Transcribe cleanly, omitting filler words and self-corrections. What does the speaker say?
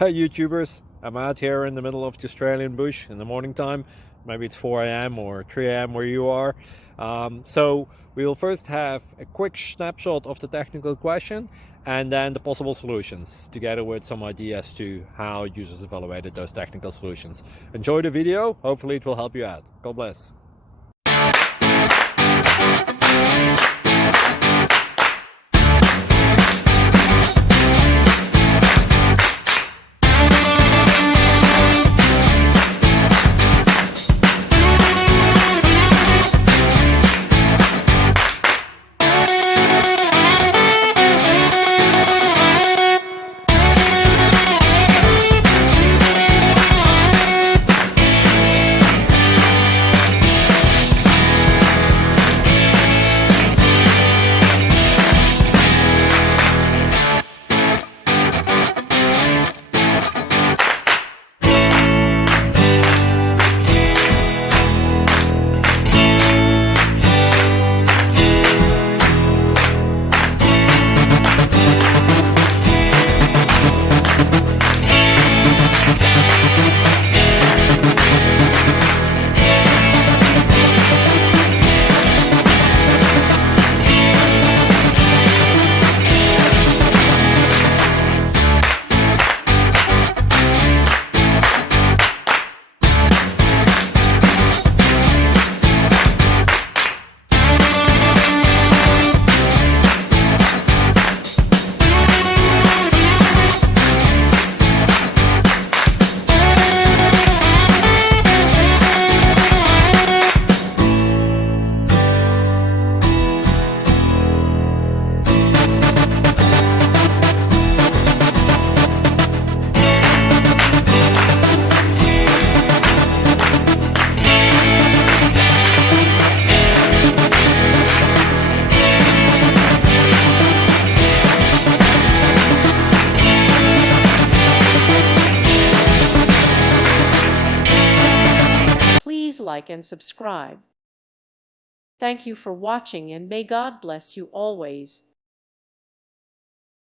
Hey YouTubers, I'm out here in the middle of the Australian bush in the morning time. Maybe it's 4 a.m. or 3 a.m. where you are. So we will first have a quick snapshot of the technical question and then the possible solutions, together with some ideas to how users evaluated those technical solutions. Enjoy the video, hopefully it will help you out. God bless. Please like and subscribe. Thank you for watching and may God bless you always.